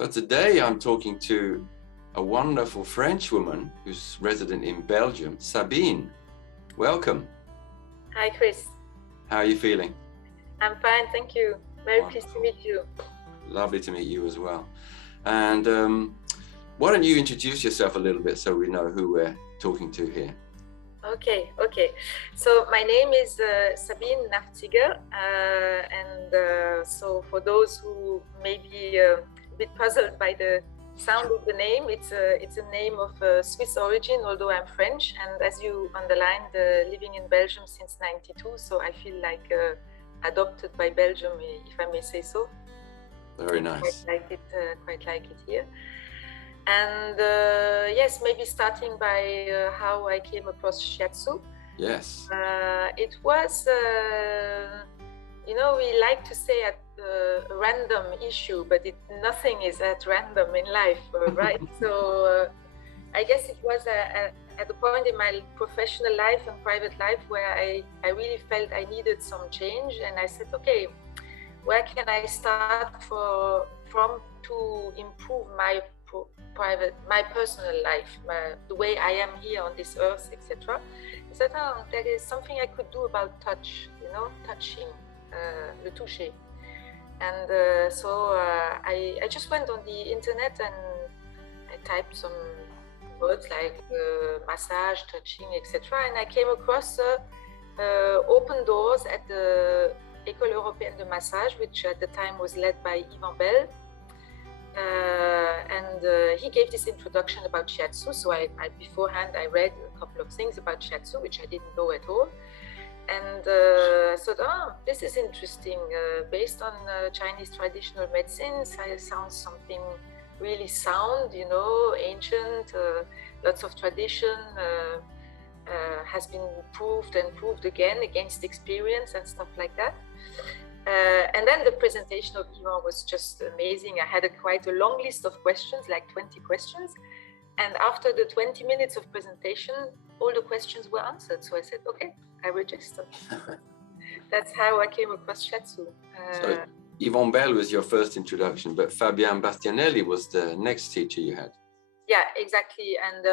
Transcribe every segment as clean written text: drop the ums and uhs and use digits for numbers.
So today I'm talking to a wonderful French woman who's resident in Belgium, Sabine. Welcome. Hi, Chris. How are you feeling? I'm fine, thank you. Very Wonderful. pleased to meet you. Lovely to meet you as well. And why don't you introduce yourself a little bit so we know who we're talking to here? Okay. So my name is Sabine Nachtiger, and so for those who may be a bit puzzled by the sound of the name, it's a name of Swiss origin, although I'm French, and as you underlined, living in Belgium since '92, so I feel like adopted by Belgium, if I may say so. Very nice. Quite like it here. And yes, maybe starting by how I came across shiatsu. Yes. It was, we like to say a random issue, but nothing is at random in life, right? So I guess it was at a point in my professional life and private life where I really felt I needed some change, and I said, okay, where can I start from to improve my personal life, the way I am here on this earth, etc. I said, there is something I could do about touch, touching, le toucher. And so I just went on the internet and I typed some words like massage, touching, etc. And I came across open doors at the École Européenne de Massage, which at the time was led by Yvan Bell. And he gave this introduction about shiatsu. So beforehand I read a couple of things about shiatsu, which I didn't know at all. And I thought, this is interesting. Based on Chinese traditional medicines, it sounds something really sound, ancient, lots of tradition, has been proved and proved again against experience and stuff like that. And then the presentation of Yvan was just amazing. I had quite a long list of questions, like 20 questions. And after the 20 minutes of presentation, all the questions were answered. So I said, okay, I registered. That's how I came across shiatsu. So Yvan Bell was your first introduction, but Fabien Bastianelli was the next teacher you had. Yeah, exactly. And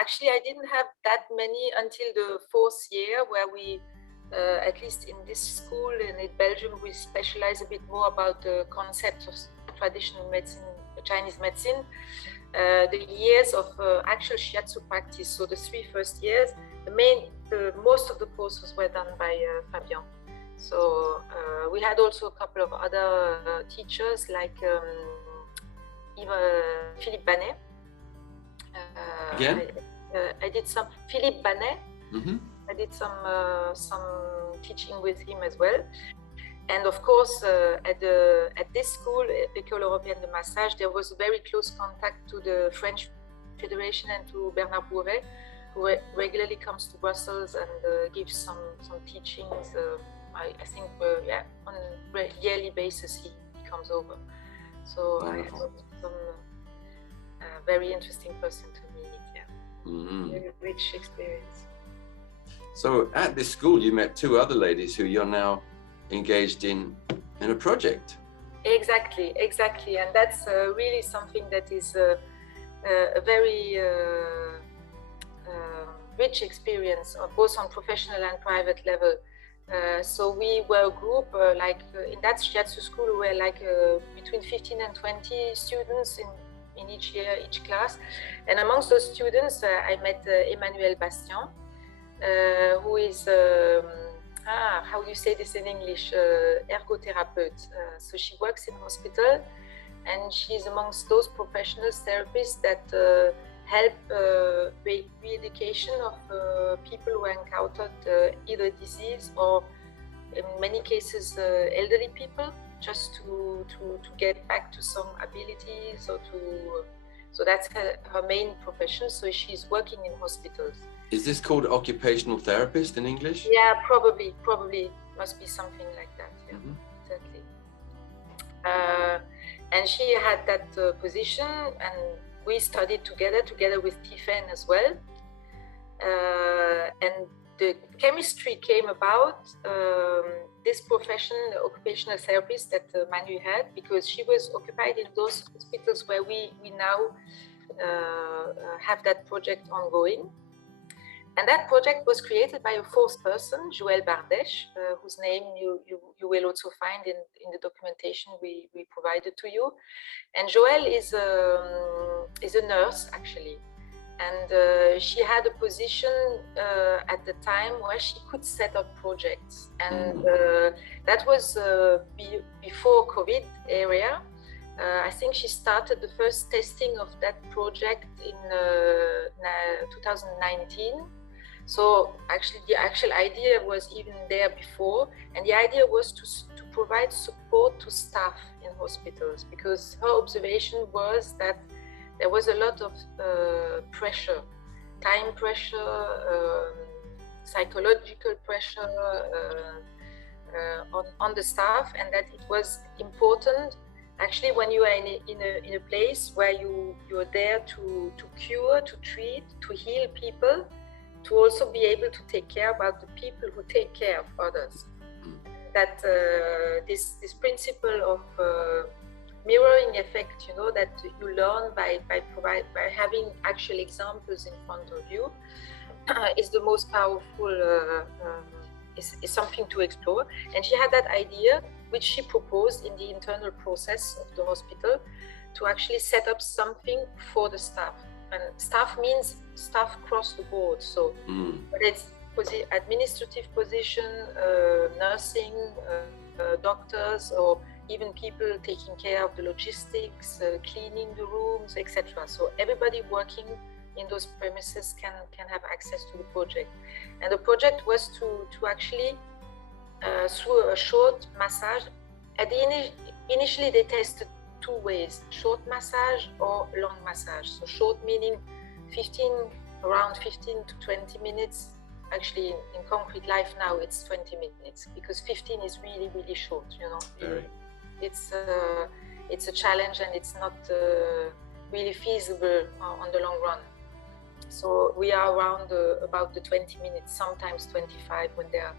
actually, I didn't have that many until the fourth year, where we, at least in this school and in Belgium, we specialize a bit more about the concept of traditional medicine, Chinese medicine. The years of actual shiatsu practice, so the 3 first years, most of the courses were done by Fabien. So we had also a couple of other teachers like Philippe Banet. Again? I did some Philippe Banet. Mm-hmm. I did some teaching with him as well. And of course, at this school, École Européenne de Massage, there was a very close contact to the French Federation and to Bernard Bourret, who regularly comes to Brussels and gives some teachings. I think, on a yearly basis he comes over. So wonderful. I thought some very interesting person to meet. Yeah, Mm-hmm. very rich experience. So at this school, you met 2 other ladies who you're now engaged in a project. Exactly, and that's really something that is a very rich experience, both on professional and private level. So we were a group, in that shiatsu school, we were like between 15 and 20 students in each year, each class. And amongst those students, I met Emmanuelle Bastien, who is, how you say this in English, ergothérapeute. So she works in hospital, and she's amongst those professional therapists that help re-education of people who encountered either disease or, in many cases, elderly people, just to get back to some abilities or so that's her main profession. So she's working in hospitals. Is this called occupational therapist in English? Yeah, probably must be something like that. Yeah, Mm-hmm. exactly. And she had that position, and we studied together with Tiffen as well. And the chemistry came about, this profession, the occupational therapist that Manu had, because she was occupied in those hospitals where we now have that project ongoing. And that project was created by a fourth person, Joël Bardèche, whose name you will also find in the documentation we provided to you. And Joël is a nurse, actually. And she had a position at the time where she could set up projects. And that was before COVID area. I think she started the first testing of that project in 2019. So actually the actual idea was even there before. And the idea was to provide support to staff in hospitals, because her observation was that there was a lot of pressure, time pressure, psychological pressure on the staff, and that it was important, actually, when you are in a place where you're there to cure, to treat, to heal people, to also be able to take care about the people who take care of others. That this principle of mirroring effect, you know, that you learn by having actual examples in front of you, is the most powerful, is something to explore. And she had that idea, which she proposed in the internal process of the hospital, to actually set up something for the staff. And staff means staff across the board. So whether it's administrative position, nursing, doctors, or even people taking care of the logistics, cleaning the rooms, etc. So everybody working in those premises can have access to the project. And the project was to actually, through a short massage, initially they tested two ways, short massage or long massage. So short meaning around 15 to 20 minutes. Actually, in concrete life now, it's 20 minutes, because 15 is really, really short, you know. Very. It's a challenge, and it's not really feasible on the long run. So we are around about the 20 minutes, sometimes 25 when there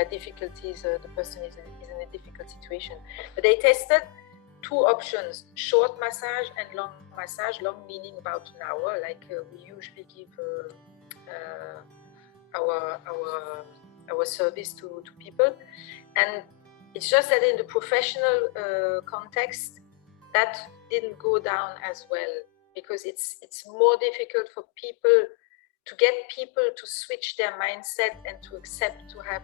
are difficulties, the person is in a difficult situation. But they tested two options, short massage and long massage, long meaning about an hour, like we usually give our service to people. And it's just that in the professional context, that didn't go down as well, because it's more difficult for people to get people to switch their mindset and to accept to have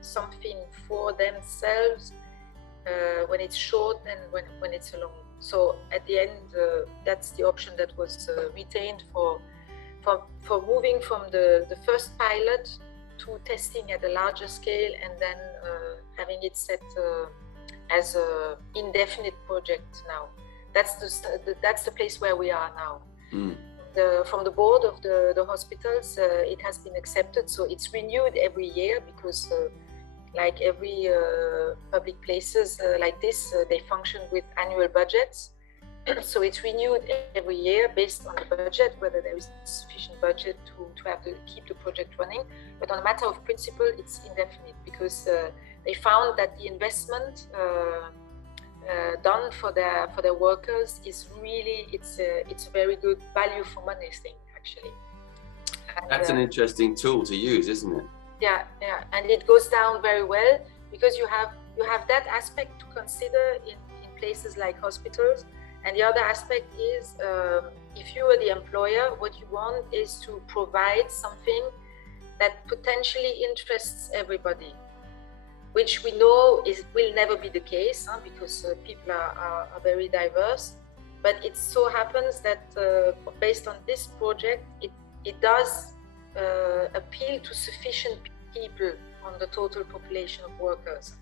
something for themselves when it's short and when it's long. So at the end, that's the option that was retained for moving from the first pilot to testing at a larger scale, and then having it set as an indefinite project now. That's the place where we are now. From the board of the hospitals, it has been accepted, so it's renewed every year, because like every public places like this, they function with annual budgets. So it's renewed every year based on the budget, whether there is sufficient budget to have to keep the project running. But on a matter of principle, it's indefinite, because they found that the investment done for their workers is really, it's a very good value for money thing, actually. And, that's an interesting tool to use, isn't it? Yeah, and it goes down very well, because you have that aspect to consider in places like hospitals. And the other aspect is, if you are the employer, what you want is to provide something that potentially interests everybody, which we know will never be the case, because people are very diverse. But it so happens that based on this project, it does appeal to sufficient people on the total population of workers.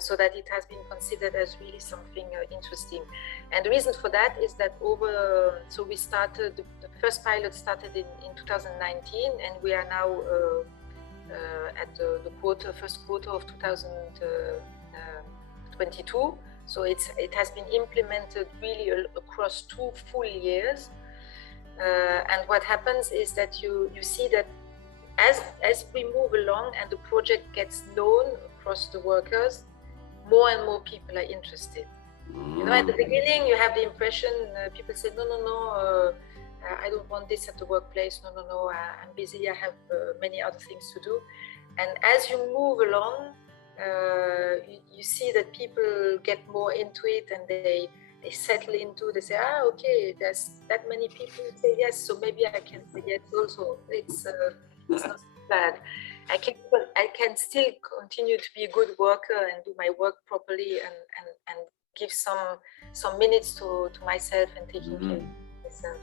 So that it has been considered as really something interesting. And the reason for that is that so we started, the first pilot started in 2019, and we are now at the first quarter of 2022. So it has been implemented really across 2 full years. And what happens is that you see that as we move along and the project gets known across the workers, more and more people are interested. You know, at the beginning, you have the impression people say, no, I don't want this at the workplace. No, I'm busy. I have many other things to do. And as you move along, you see that people get more into it, and they settle into. They say, okay, there's that many people who say yes, so maybe I can say yes also. It's not bad. I can still continue to be a good worker and do my work properly and give some minutes to myself and taking care of myself.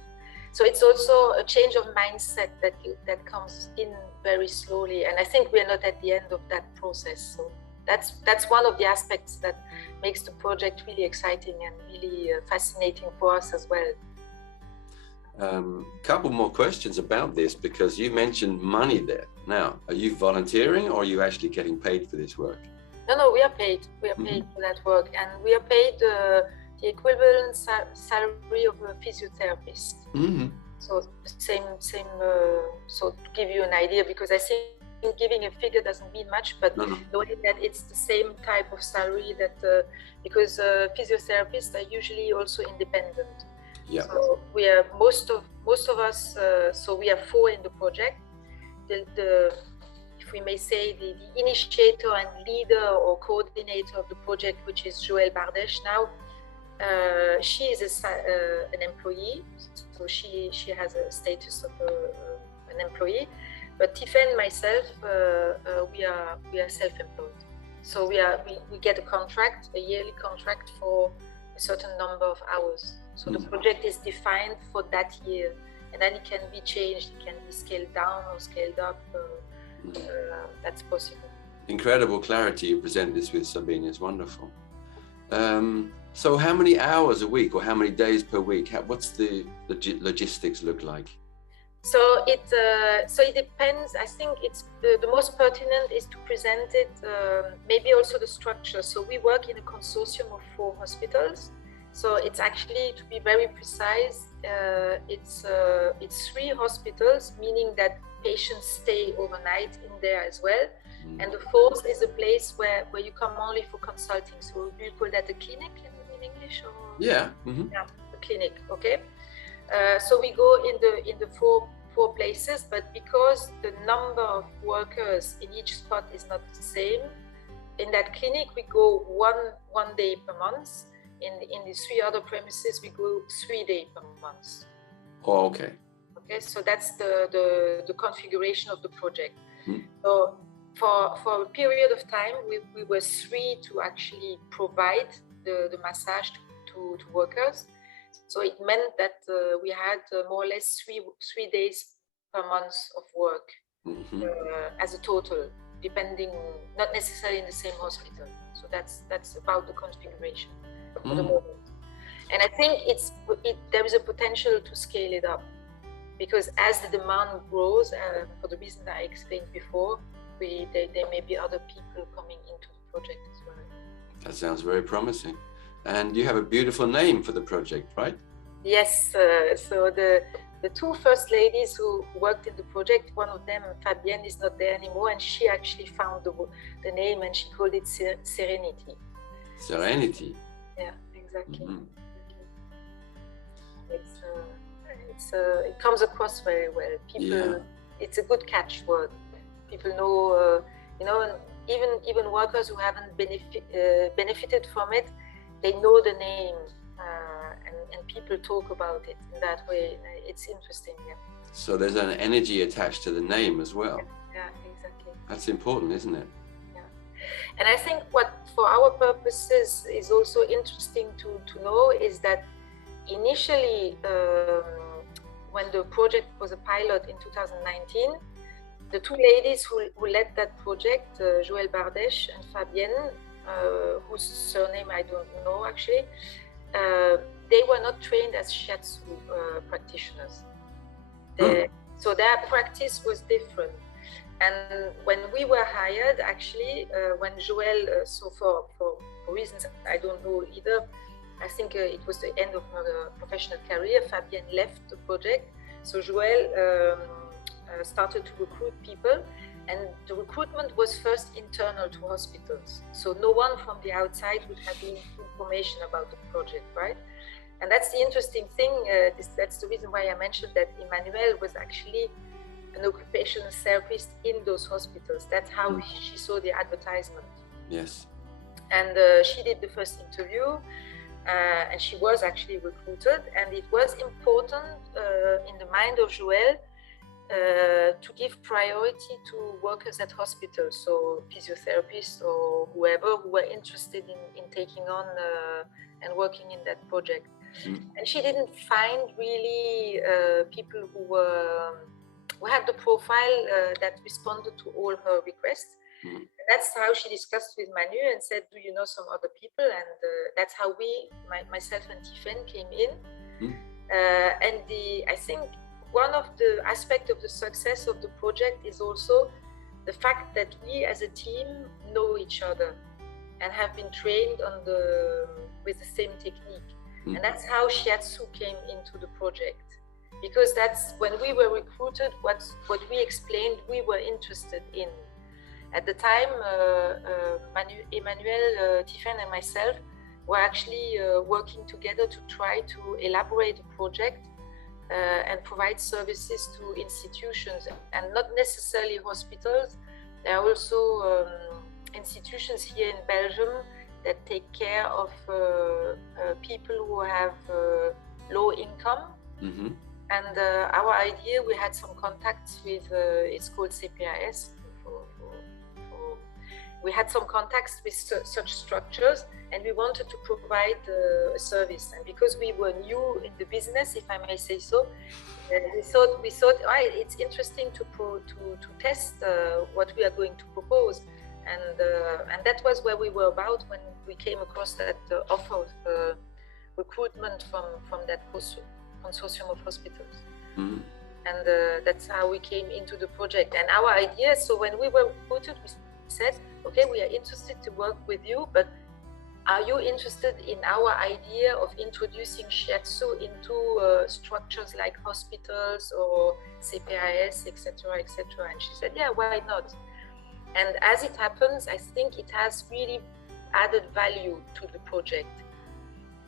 So it's also a change of mindset that comes in very slowly, and I think we're not at the end of that process. So that's one of the aspects that makes the project really exciting and really fascinating for us as well. Couple more questions about this, because you mentioned money there. Now, are you volunteering or are you actually getting paid for this work? No, we are paid. We are paid for that work, and we are paid the equivalent salary of a physiotherapist. So same. So to give you an idea, because I think giving a figure doesn't mean much, but knowing that it's the same type of salary that because physiotherapists are usually also independent. Yeah. So we are most of us. So we are 4 in the project. If we may say, the initiator and leader or coordinator of the project, which is Joëlle Bardesh now, she is an employee, so she has a status of an employee. But Tiffany and myself, we are self-employed. So we get a contract, a yearly contract for a certain number of hours. So the project is defined for that year, and then it can be changed. It can be scaled down or scaled up. That's possible. Incredible clarity you present this with, Sabine. It's wonderful. So how many hours a week or how many days per week? What's the logistics look like? So it depends. I think it's the most pertinent is to present it, maybe also the structure. So we work in a consortium of 4 hospitals. So it's actually, to be very precise, it's 3 hospitals, meaning that patients stay overnight in there as well. And the 4th is a place where you come only for consulting. So do you call that a clinic in English? Or? Yeah. Yeah, a clinic. Okay. So we go in the four places, but because the number of workers in each spot is not the same, in that clinic we go one day per month. In the 3 other premises we go 3 days per month. Oh, okay. Okay, so that's the configuration of the project. So for a period of time we were 3 to actually provide the massage to workers. So it meant that we had more or less 3 days per month of work as a total, depending, not necessarily in the same hospital. So that's about the configuration for the moment. And I think there is a potential to scale it up, because as the demand grows, for the reason that I explained before, there may be other people coming into the project as well. That sounds very promising. And you have a beautiful name for the project, right? Yes. So the 2 first ladies who worked in the project, one of them, Fabienne, is not there anymore, and she actually found the name and she called it Serenity. Serenity. Yeah, exactly. It comes across very well. People, it's a good catchword. People know, even workers who haven't benefited from it, they know the name, and people talk about it in that way. It's interesting. Yeah. So there's an energy attached to the name as well. Yeah, exactly. That's important, isn't it? Yeah. And I think what, for our purposes, is also interesting to know is that initially, when the project was a pilot in 2019, the 2 ladies who led that project, Joëlle Bardesh and Fabienne, whose surname I don't know actually, they were not trained as shiatsu practitioners. So their practice was different. And when we were hired, actually, when Joëlle, so for reasons I don't know either, I think it was the end of her professional career, Fabienne left the project. So Joëlle started to recruit people, and the recruitment was first internal to hospitals. So no one from the outside would have any information about the project, right? And that's the interesting thing. That's the reason why I mentioned that Emmanuelle was actually an occupational therapist in those hospitals. That's how she saw the advertisement. Yes. And she did the first interview, and she was actually recruited. And it was important in the mind of Joël to give priority to workers at hospitals, so physiotherapists or whoever who were interested in taking on and working in that project. And she didn't find really people who had the profile that responded to all her requests. That's how she discussed with Manu and said, do you know some other people? And that's how myself and Tiffen came in. And I think one of the aspects of the success of the project is also the fact that we as a team know each other and have been trained with the same technique. And that's how shiatsu came into the project. Because that's when we were recruited, what we explained we were interested in. At the time, Emmanuelle, Tiffen and myself were actually working together to try to elaborate a project and provide services to institutions, and not necessarily hospitals. There are also institutions here in Belgium that take care of people who have low income. And our idea, we had some contacts with, it's called CPRS. We had some contacts with such structures, and we wanted to provide a service. And because we were new in the business, if I may say so, we thought, right, it's interesting to test what we are going to propose. And that was where we were about when we came across that offer of recruitment from that consortium of hospitals. And that's how we came into the project. And our idea, so when we were recruited, we said, okay, we are interested to work with you, but are you interested in our idea of introducing shiatsu into structures like hospitals or CPRS, etc., etc.? And she said, yeah, why not? And as it happens, I think it has really added value to the project.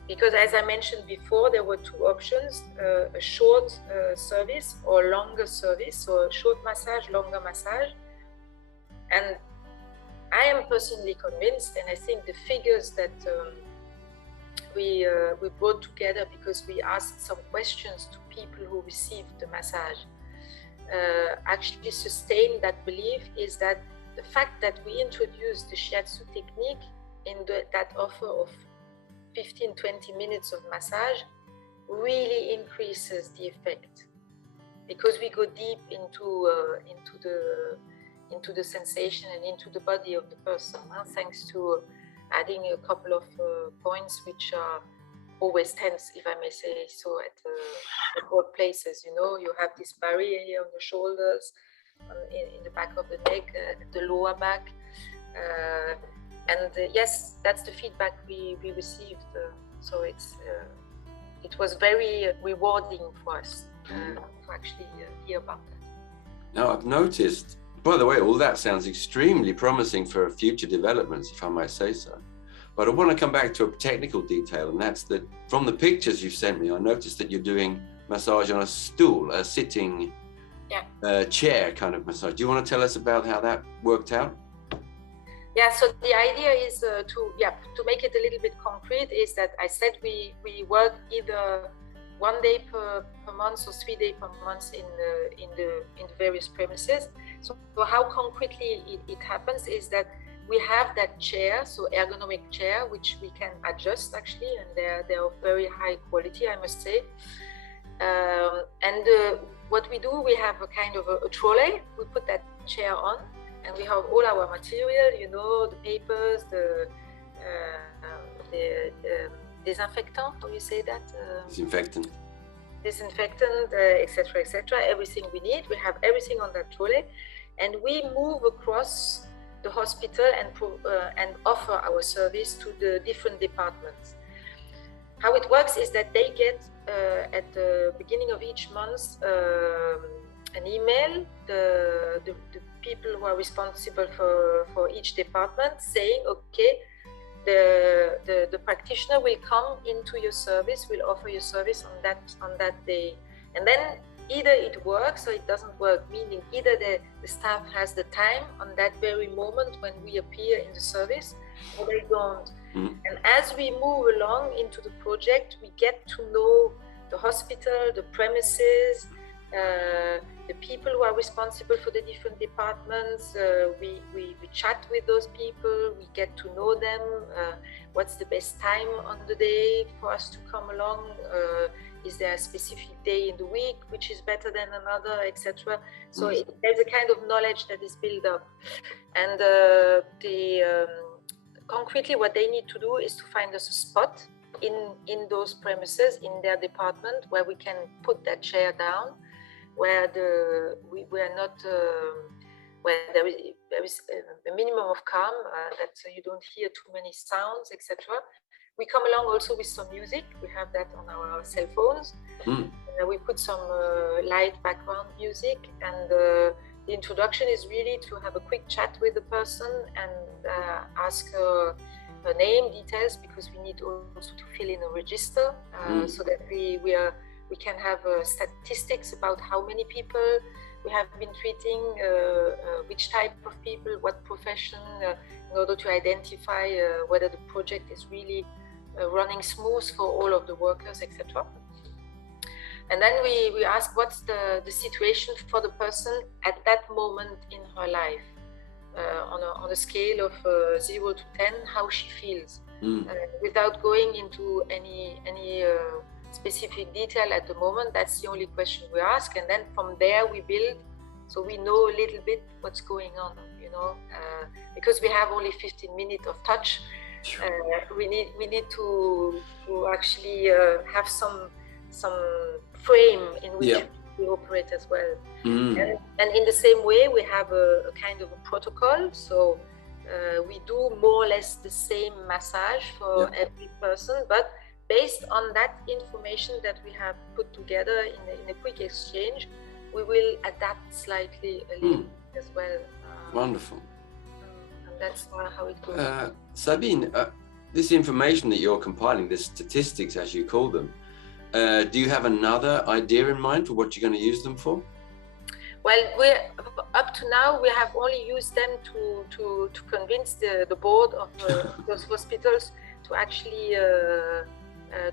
Because as I mentioned before, there were two options, a short service or longer service, so a short massage, longer massage. And I am personally convinced, and I think the figures that we brought together, because we asked some questions to people who received the massage, actually sustain that belief, is that the fact that we introduced the shiatsu technique in that offer of 15-20 minutes of massage really increases the effect, because we go deep into the sensation and into the body of the person, thanks to adding a couple of points which are always tense, if I may say so, at workplaces. You know, you have this barrier here on the shoulders, in the back of the neck, the lower back. And yes, that's the feedback we received. So it was very rewarding for us to actually hear about that. Now, I've noticed, by the way, all that sounds extremely promising for future developments, if I might say so. But I want to come back to a technical detail, and that's that from the pictures you've sent me, I noticed that you're doing massage on a stool, a sitting chair kind of massage. Do you want to tell us about how that worked out? Yeah, so the idea is to make it a little bit concrete, is that I said we work either 1 day per month or 3 days per month in the various premises. So how concretely it happens is that we have that chair, so ergonomic chair, which we can adjust actually, and they're of very high quality, I must say. What we do, we have a kind of a trolley. We put that chair on, and we have all our material, you know, the papers, the disinfectant, how you say that? Disinfectant, etc., etc. Everything we need, we have everything on that trolley, and we move across the hospital and offer our service to the different departments. How it works is that they get at the beginning of each month an email, the people who are responsible for each department, saying, okay, the practitioner will come into your service, will offer your service on that day. And then either it works or it doesn't work, meaning either the staff has the time on that very moment when we appear in the service, or they don't. And as we move along into the project, we get to know the hospital, the premises, the people who are responsible for the different departments. We chat with those people, we get to know them. What's the best time on the day for us to come along? Is there a specific day in the week which is better than another, etc.? So there's a kind of knowledge that is built up. And concretely, what they need to do is to find us a spot in those premises, in their department, where we can put that chair down, where we are not, where there is a minimum of calm, that you don't hear too many sounds, etc. We come along also with some music. We have that on our cell phones. We put some light background music, and the introduction is really to have a quick chat with the person and ask her name, details, because we need also to fill in a register, so that we can have statistics about how many people we have been treating, which type of people, what profession, in order to identify whether the project is really running smooth for all of the workers, etc. And then we ask what's the situation for the person at that moment in her life, on a scale of 0 to 10, how she feels, without going into any specific detail at the moment. That's the only question we ask, and then from there we build, so we know a little bit what's going on, you know, because we have only 15 minutes of touch. We need to actually have some frame in which we operate as well. And in the same way, we have a kind of a protocol. So we do more or less the same massage for every person, but based on that information that we have put together in a quick exchange, we will adapt slightly a little as well. Wonderful. And that's how it goes. Sabine, this information that you're compiling, the statistics as you call them, do you have another idea in mind for what you're going to use them for? Well, up to now, we have only used them to convince the board of those hospitals to actually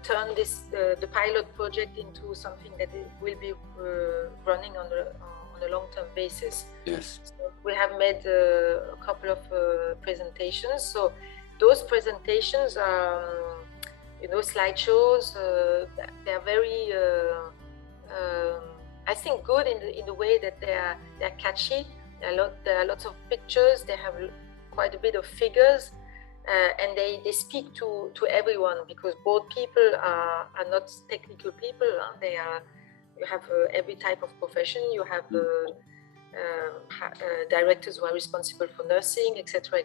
turn the pilot project into something that will be running on a long-term basis. Yes. So we have made a couple of presentations. So those presentations are, you know, slideshows. They are very, I think, good in the way that they're catchy. There are lots of pictures. They have quite a bit of figures. And they speak to everyone, because board people are not technical people. You have every type of profession. You have directors who are responsible for nursing, etc.,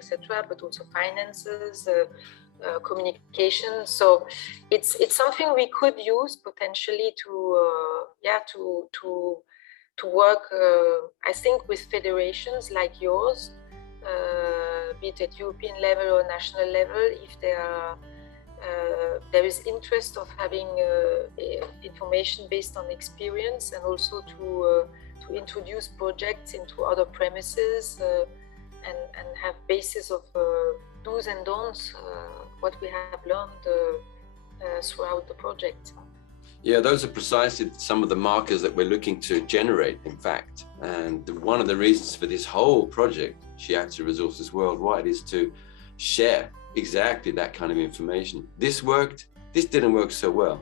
but also finances, communication. So it's something we could use potentially to work. I think with federations like yours. Be it at European level or national level, if there is interest of having information based on experience, and also to introduce projects into other premises and have basis of do's and don'ts, what we have learned throughout the project. Yeah, those are precisely some of the markers that we're looking to generate, in fact. And one of the reasons for this whole project, Shiatsu Resources Worldwide, is to share exactly that kind of information. This worked, this didn't work so well.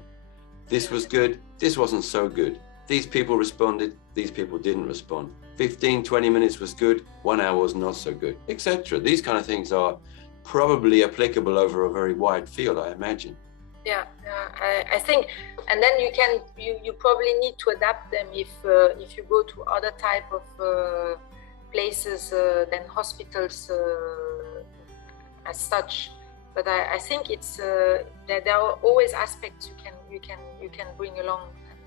This was good, this wasn't so good. These people responded, these people didn't respond. 15, 20 minutes was good, 1 hour was not so good, etc. These kind of things are probably applicable over a very wide field, I imagine. Yeah, I think, and then you probably need to adapt them if you go to other type of places than hospitals as such. But I think it's that there are always aspects you can bring along, and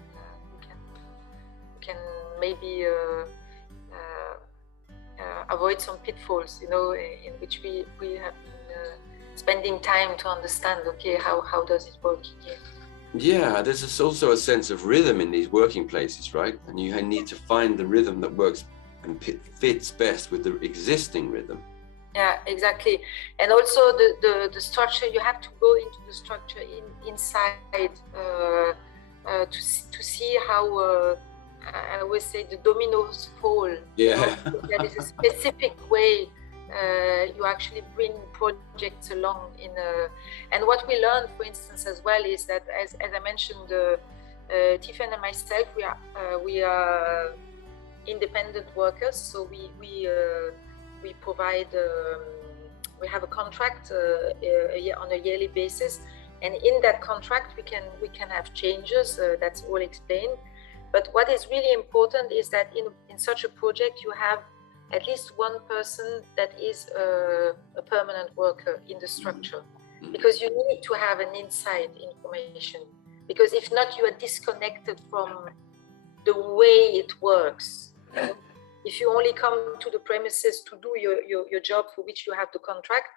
you can maybe avoid some pitfalls, you know, in which we have been spending time to understand, okay, how does it work here? Yeah, there's also a sense of rhythm in these working places, right? And you need to find the rhythm that works and fits best with the existing rhythm. Yeah, exactly. And also the structure, you have to go into the structure inside to see how I always say the dominoes fall. Yeah. You know? There is a specific way you actually bring projects along in and what we learned, for instance, as well, is that as I mentioned, Tiffany and myself, we are independent workers, so we provide we have a contract on a yearly basis, and in that contract we can have changes, that's all explained. But what is really important is that in such a project you have at least one person that is a permanent worker in the structure, because you need to have an inside information, because if not, you are disconnected from the way it works. If you only come to the premises to do your job for which you have the contract,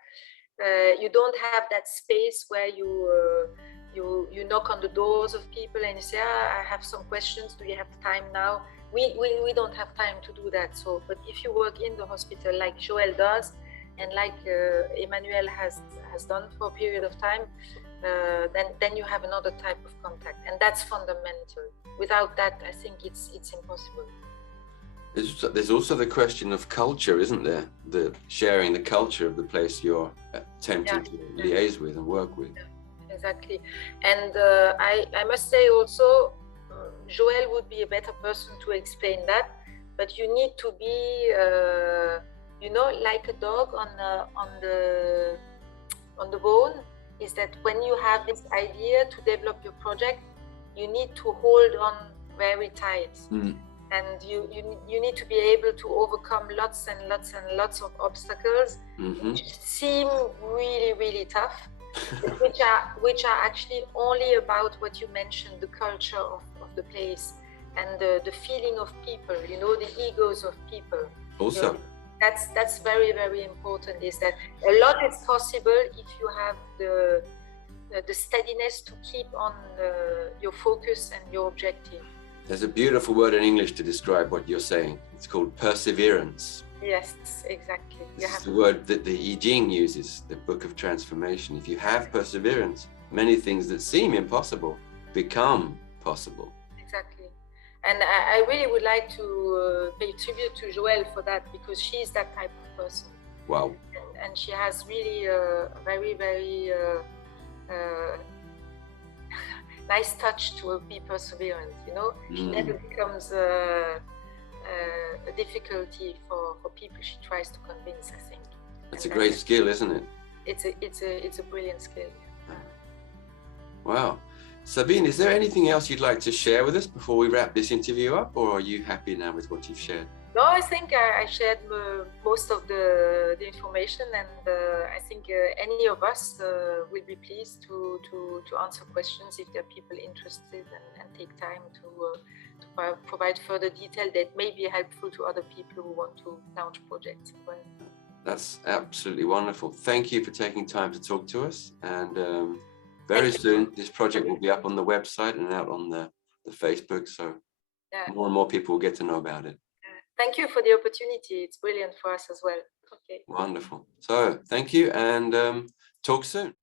you don't have that space where you knock on the doors of people and you say, I have some questions, do you have time now? We don't have time to do that. So, but if you work in the hospital like Joël does, and like Emmanuel has done for a period of time, then you have another type of contact, and that's fundamental. Without that, I think it's impossible. There's also the question of culture, isn't there? The sharing the culture of the place you're attempting to liaise with and work with. Yeah, exactly. And I must say also, Joël would be a better person to explain that, but you need to be, you know, like a dog on the bone, is that when you have this idea to develop your project, you need to hold on very tight. And you need to be able to overcome lots and lots of obstacles, which seem really, really tough, which are actually only about what you mentioned, the culture of the place and the feeling of people, you know, the egos of people. Also, you know, that's very, very important, is that a lot is possible if you have the steadiness to keep on your focus and your objective. There's a beautiful word in English to describe what you're saying. It's called perseverance. Yes, exactly. It's the word that the I Ching uses, the Book of Transformation. If you have perseverance, many things that seem impossible become possible. Exactly. And I really would like to pay tribute to Joël for that, because she's that type of person. Wow. And she has really a very, very nice touch to be perseverant, you know. She never becomes a difficulty for people she tries to convince, I think. That's a great skill, isn't it? It's a brilliant skill. Wow. Sabine, is there anything else you'd like to share with us before we wrap this interview up, or are you happy now with what you've shared? No, I think I shared most of the information, and I think any of us will be pleased to answer questions if there are people interested, and take time to provide further detail that may be helpful to other people who want to launch projects as well. That's absolutely wonderful. Thank you for taking time to talk to us, and very soon this project will be up on the website and out on the Facebook, so more and more people will get to know about it. Thank you for the opportunity. It's brilliant for us as well. Okay. Wonderful. So thank you, and talk soon.